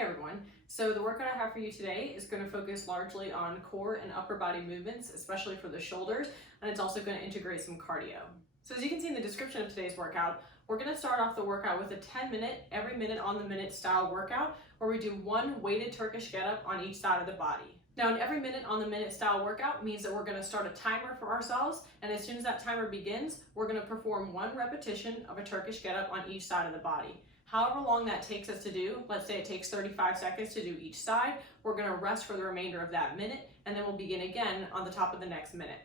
Hey everyone, so the workout I have for you today is going to focus largely on core and upper body movements, especially for the shoulders, and it's also going to integrate some cardio. So as you can see in the description of today's workout, we're going to start off the workout with a 10-minute, every minute on the minute style workout where we do one weighted Turkish getup on each side of the body. Now, an every minute on the minute style workout means that we're going to start a timer for ourselves, and as soon as that timer begins, we're going to perform one repetition of a Turkish getup on each side of the body. However long that takes us to do, let's say it takes 35 seconds to do each side, we're going to rest for the remainder of that minute, and then we'll begin again on the top of the next minute.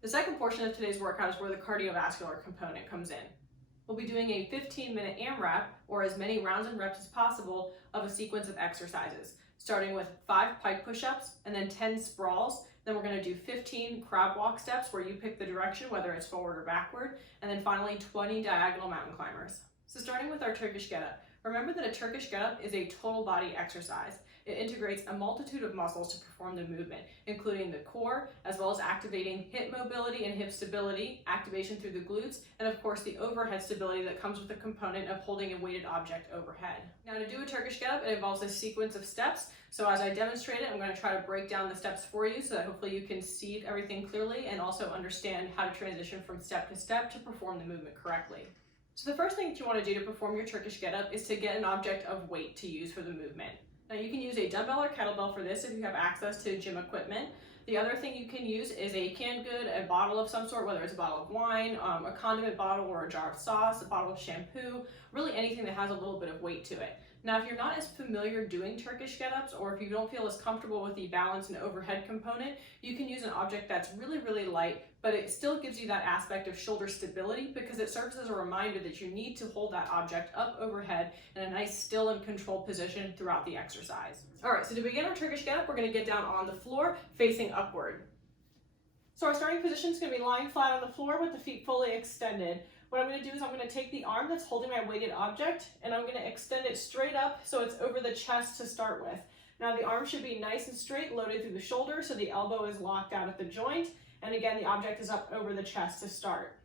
The second portion of today's workout is where the cardiovascular component comes in. We'll be doing a 15-minute AMRAP, or as many rounds and reps as possible, of a sequence of exercises, starting with 5 Pike Pushups and then 10 Sprawls. Then we're going to do 15 crab walk steps where you pick the direction, whether it's forward or backward, and then finally 20 diagonal mountain climbers. So starting with our Turkish getup, remember that a Turkish getup is a total body exercise. It integrates a multitude of muscles to perform the movement, including the core, as well as activating hip mobility and hip stability, activation through the glutes, and of course the overhead stability that comes with the component of holding a weighted object overhead. Now to do a Turkish getup, it involves a sequence of steps. So as I demonstrate it, I'm going to try to break down the steps for you so that hopefully you can see everything clearly and also understand how to transition from step to step to perform the movement correctly. So the first thing that you want to do to perform your Turkish getup is to get an object of weight to use for the movement. Now you can use a dumbbell or kettlebell for this if you have access to gym equipment. The other thing you can use is a canned good, a bottle of some sort, whether it's a bottle of wine, a condiment bottle or a jar of sauce, a bottle of shampoo, really anything that has a little bit of weight to it. Now, if you're not as familiar doing Turkish getups, or if you don't feel as comfortable with the balance and overhead component, you can use an object that's really, really light, but it still gives you that aspect of shoulder stability because it serves as a reminder that you need to hold that object up overhead in a nice, still and controlled position throughout the exercise. All right, so to begin our Turkish getup, we're gonna get down on the floor, facing upward. So our starting position is gonna be lying flat on the floor with the feet fully extended. What I'm going to do is I'm going to take the arm that's holding my weighted object and I'm going to extend it straight up so it's over the chest to start with. Now the arm should be nice and straight, loaded through the shoulder so the elbow is locked out at the joint, and again the object is up over the chest to start.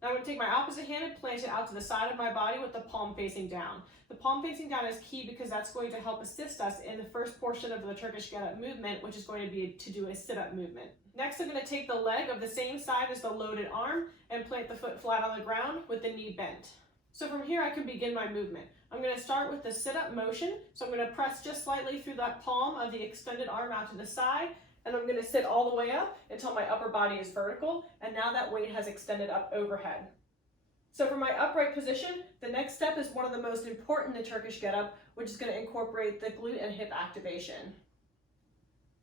Now I'm going to take my opposite hand and plant it out to the side of my body with the palm facing down. The palm facing down is key because that's going to help assist us in the first portion of the Turkish getup movement, which is going to be to do a sit-up movement. Next, I'm going to take the leg of the same side as the loaded arm and plant the foot flat on the ground with the knee bent. So from here I can begin my movement. I'm going to start with the sit-up motion. So I'm going to press just slightly through that palm of the extended arm out to the side, and I'm going to sit all the way up until my upper body is vertical, and now that weight has extended up overhead. So for my upright position, the next step is one of the most important in Turkish getup, which is going to incorporate the glute and hip activation.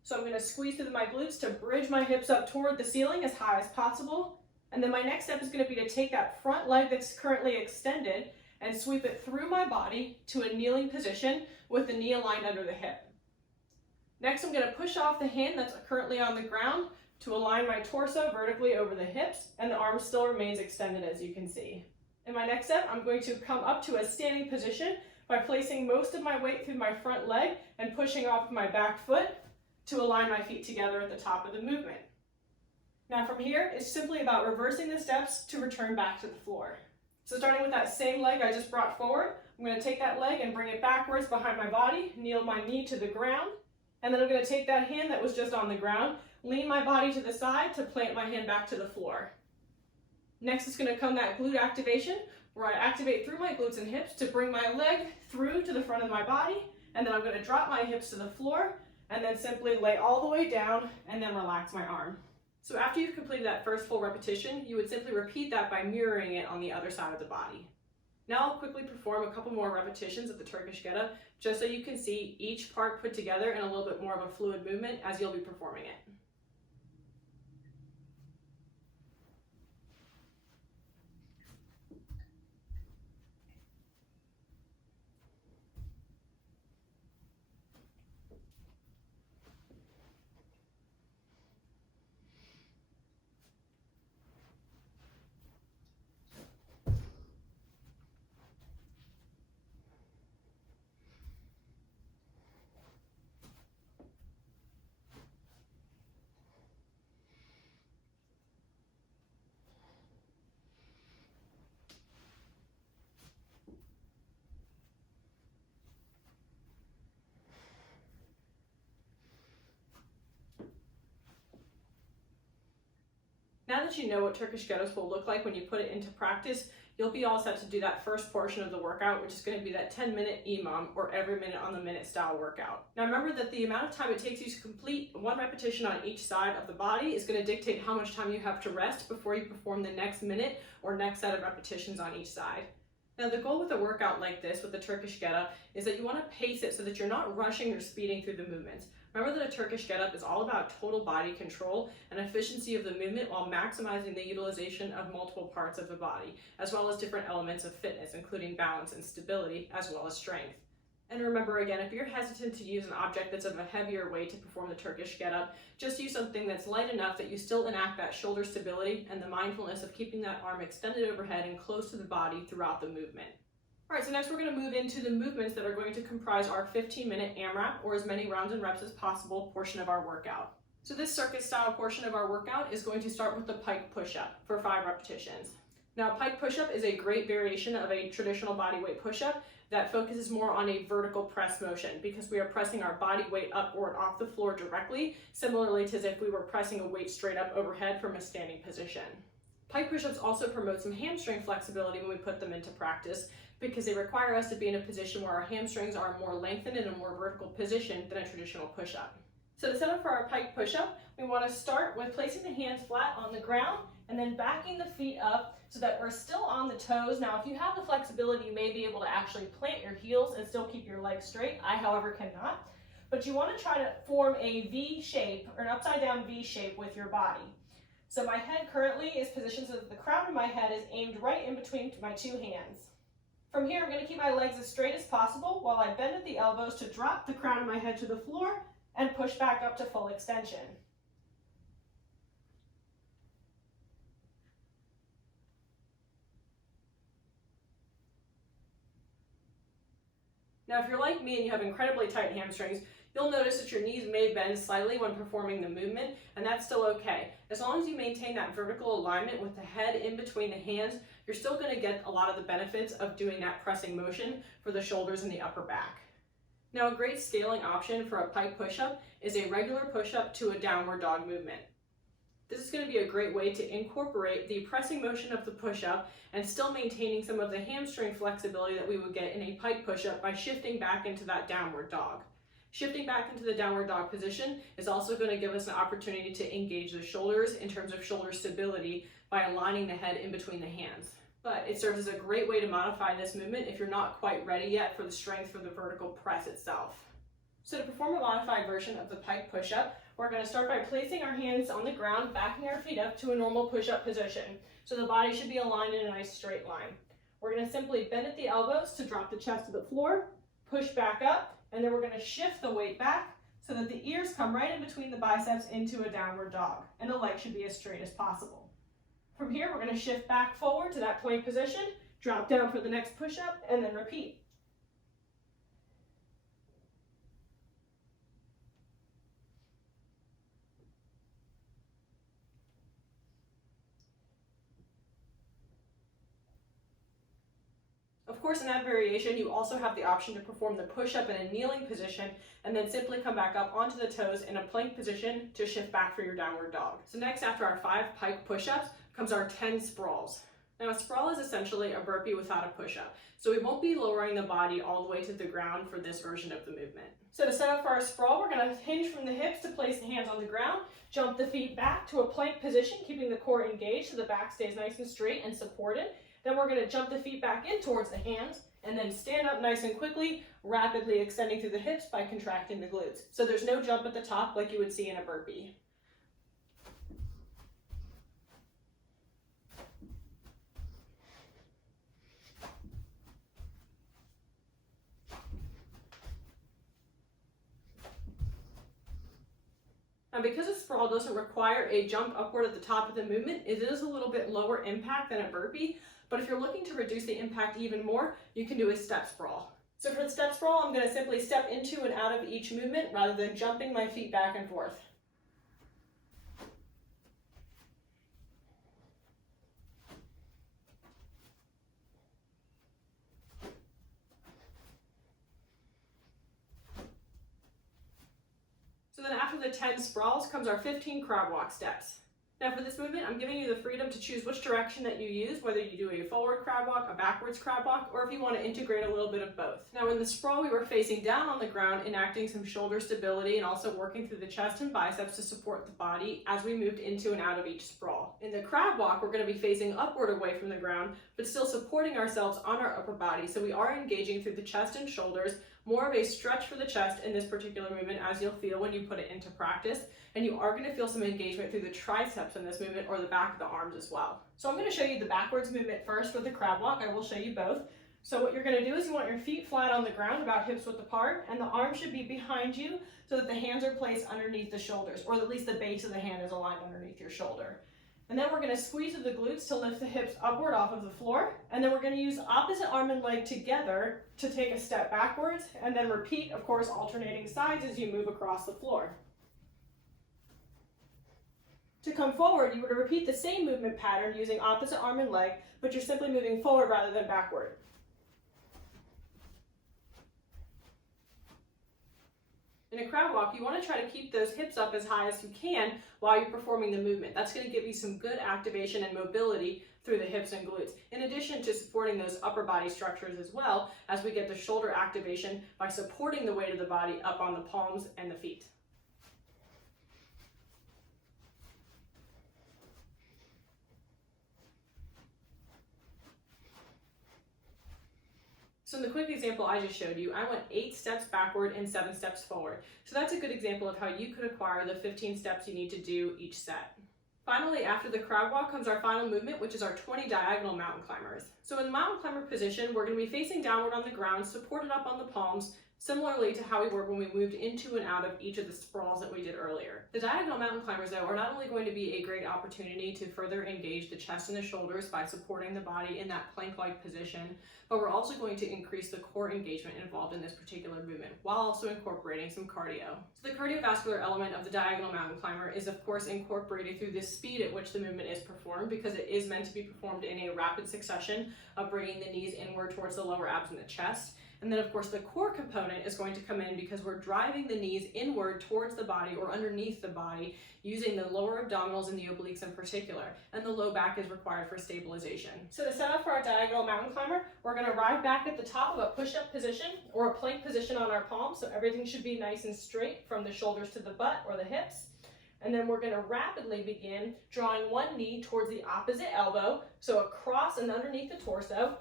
So I'm going to squeeze through my glutes to bridge my hips up toward the ceiling as high as possible. And then my next step is going to be to take that front leg that's currently extended and sweep it through my body to a kneeling position with the knee aligned under the hip. Next, I'm going to push off the hand that's currently on the ground to align my torso vertically over the hips, and the arm still remains extended as you can see. In my next step, I'm going to come up to a standing position by placing most of my weight through my front leg and pushing off my back foot to align my feet together at the top of the movement. Now from here, it's simply about reversing the steps to return back to the floor. So starting with that same leg I just brought forward, I'm going to take that leg and bring it backwards behind my body, kneel my knee to the ground, and then I'm going to take that hand that was just on the ground, lean my body to the side to plant my hand back to the floor. Next is going to come that glute activation, where I activate through my glutes and hips to bring my leg through to the front of my body, and then I'm going to drop my hips to the floor, and then simply lay all the way down and then relax my arm. So after you've completed that first full repetition, you would simply repeat that by mirroring it on the other side of the body. Now I'll quickly perform a couple more repetitions of the Turkish getup just so you can see each part put together in a little bit more of a fluid movement as you'll be performing it. that you know what Turkish Getups will look like when you put it into practice, you'll be all set to do that first portion of the workout, which is going to be that 10-minute EMOM, or every minute on the minute style workout. Now remember that the amount of time it takes you to complete one repetition on each side of the body is going to dictate how much time you have to rest before you perform the next minute or next set of repetitions on each side. Now the goal with a workout like this, with the Turkish Getup, is that you want to pace it so that you're not rushing or speeding through the movements. Remember that a Turkish Getup is all about total body control and efficiency of the movement while maximizing the utilization of multiple parts of the body, as well as different elements of fitness, including balance and stability, as well as strength. And remember again, if you're hesitant to use an object that's of a heavier weight to perform the Turkish Getup, just use something that's light enough that you still enact that shoulder stability and the mindfulness of keeping that arm extended overhead and close to the body throughout the movement. All right, so next we're going to move into the movements that are going to comprise our 15-minute AMRAP, or as many rounds and reps as possible, portion of our workout. So this circuit style portion of our workout is going to start with the Pike Pushup for 5 repetitions. Now, Pike Pushup is a great variation of a traditional bodyweight push-up that focuses more on a vertical press motion, because we are pressing our body weight upward off the floor directly, similarly to as if we were pressing a weight straight up overhead from a standing position. Pike Pushups also promote some hamstring flexibility when we put them into practice, because they require us to be in a position where our hamstrings are more lengthened in a more vertical position than a traditional push-up. So to set up for our Pike Push-up, we want to start with placing the hands flat on the ground and then backing the feet up so that we're still on the toes. Now, if you have the flexibility, you may be able to actually plant your heels and still keep your legs straight. I, however, cannot. But you want to try to form a V shape, or an upside down V shape with your body. So my head currently is positioned so that the crown of my head is aimed right in between my 2 hands. From here, I'm going to keep my legs as straight as possible while I bend at the elbows to drop the crown of my head to the floor and push back up to full extension. Now, if you're like me and you have incredibly tight hamstrings, you'll notice that your knees may bend slightly when performing the movement, and that's still okay. As long as you maintain that vertical alignment with the head in between the hands, you're still going to get a lot of the benefits of doing that pressing motion for the shoulders and the upper back. Now, a great scaling option for a Pike Push-up is a regular push-up to a downward dog movement. This is going to be a great way to incorporate the pressing motion of the push-up and still maintaining some of the hamstring flexibility that we would get in a Pike Push-up by shifting back into that downward dog. Shifting back into the downward dog position is also going to give us an opportunity to engage the shoulders in terms of shoulder stability by aligning the head in between the hands. But it serves as a great way to modify this movement if you're not quite ready yet for the strength for the vertical press itself. So to perform a modified version of the Pike Push-up, we're going to start by placing our hands on the ground, backing our feet up to a normal push-up position. So the body should be aligned in a nice straight line. We're going to simply bend at the elbows to drop the chest to the floor, push back up, and then we're going to shift the weight back so that the ears come right in between the biceps into a downward dog, and the legs should be as straight as possible. From here, we're going to shift back forward to that plank position, drop down for the next push-up, and then repeat. Of course, in that variation, you also have the option to perform the push-up in a kneeling position and then simply come back up onto the toes in a plank position to shift back for your downward dog. So next, after our 5 Pike push-ups, comes our 10 sprawls. Now, a sprawl is essentially a burpee without a push-up, so we won't be lowering the body all the way to the ground for this version of the movement. So to set up for our sprawl, we're going to hinge from the hips to place the hands on the ground, jump the feet back to a plank position, keeping the core engaged so the back stays nice and straight and supported. Then we're going to jump the feet back in towards the hands and then stand up nice and quickly, rapidly extending through the hips by contracting the glutes. So there's no jump at the top like you would see in a burpee. Now, because a sprawl doesn't require a jump upward at the top of the movement, it is a little bit lower impact than a burpee, but if you're looking to reduce the impact even more, you can do a step sprawl. So for the step sprawl, I'm going to simply step into and out of each movement rather than jumping my feet back and forth. So then after the 10 sprawls comes our 15 crab walk steps. Now for this movement, I'm giving you the freedom to choose which direction that you use, whether you do a forward crab walk, a backwards crab walk, or if you want to integrate a little bit of both. Now in the sprawl, we were facing down on the ground, enacting some shoulder stability and also working through the chest and biceps to support the body as we moved into and out of each sprawl. In the crab walk, we're going to be facing upward away from the ground, but still supporting ourselves on our upper body. So we are engaging through the chest and shoulders, more of a stretch for the chest in this particular movement, as you'll feel when you put it into practice. And you are going to feel some engagement through the triceps in this movement, or the back of the arms as well. So I'm going to show you the backwards movement first with the crab walk. I will show you both. So what you're going to do is you want your feet flat on the ground, about hips width apart, and the arms should be behind you so that the hands are placed underneath the shoulders, or at least the base of the hand is aligned underneath your shoulder. And then we're going to squeeze through the glutes to lift the hips upward off of the floor. And then we're going to use opposite arm and leg together to take a step backwards, and then repeat, of course, alternating sides as you move across the floor. To come forward, you would repeat the same movement pattern using opposite arm and leg, but you're simply moving forward rather than backward. In a crab walk, you want to try to keep those hips up as high as you can while you're performing the movement. That's going to give you some good activation and mobility through the hips and glutes, in addition to supporting those upper body structures as well, as we get the shoulder activation by supporting the weight of the body up on the palms and the feet. So in the quick example I just showed you, I went 8 steps backward and 7 steps forward. So that's a good example of how you could acquire the 15 steps you need to do each set. Finally, after the crab walk comes our final movement, which is our 20 diagonal mountain climbers. So in the mountain climber position, we're going to be facing downward on the ground, supported up on the palms, similarly to how we were when we moved into and out of each of the sprawls that we did earlier. The diagonal mountain climbers, though, are not only going to be a great opportunity to further engage the chest and the shoulders by supporting the body in that plank-like position, but we're also going to increase the core engagement involved in this particular movement, while also incorporating some cardio. So the cardiovascular element of the diagonal mountain climber is, of course, incorporated through the speed at which the movement is performed, because it is meant to be performed in a rapid succession of bringing the knees inward towards the lower abs and the chest. And then, of course, the core component is going to come in because we're driving the knees inward towards the body or underneath the body, using the lower abdominals and the obliques in particular, and the low back is required for stabilization. So to set up for our diagonal mountain climber, we're going to ride back at the top of a push-up position or a plank position on our palms, so everything should be nice and straight from the shoulders to the butt or the hips. And then we're going to rapidly begin drawing one knee towards the opposite elbow, so across and underneath the torso.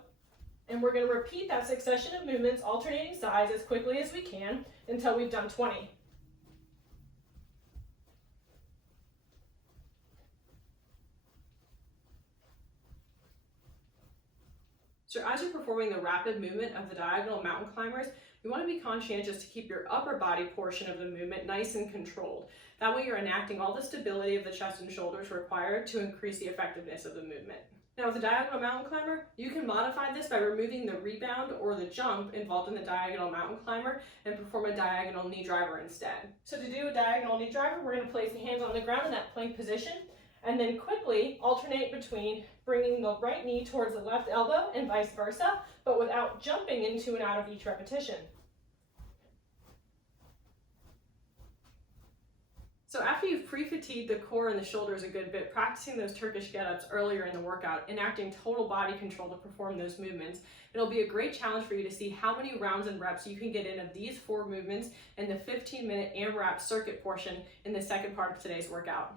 And we're going to repeat that succession of movements, alternating sides as quickly as we can until we've done 20. So as you're performing the rapid movement of the diagonal mountain climbers, you want to be conscientious to keep your upper body portion of the movement nice and controlled. That way you're enacting all the stability of the chest and shoulders required to increase the effectiveness of the movement. Now with the diagonal mountain climber, you can modify this by removing the rebound or the jump involved in the diagonal mountain climber and perform a diagonal knee driver instead. So to do a diagonal knee driver, we're going to place the hands on the ground in that plank position, and then quickly alternate between bringing the right knee towards the left elbow and vice versa, but without jumping into and out of each repetition. So after you've pre-fatigued the core and the shoulders a good bit, practicing those Turkish get-ups earlier in the workout, enacting total body control to perform those movements, it'll be a great challenge for you to see how many rounds and reps you can get in of these 4 movements in the 15-minute AMRAP circuit portion in the second part of today's workout.